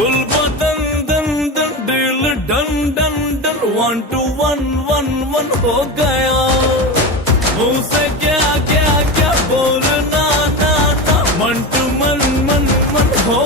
गुल बदन दन दन दिल डन डन डन 1 2 1 1 1 हो गया मुंह से क्या क्या क्या बोलना ना ना मन टू मन मन मन हो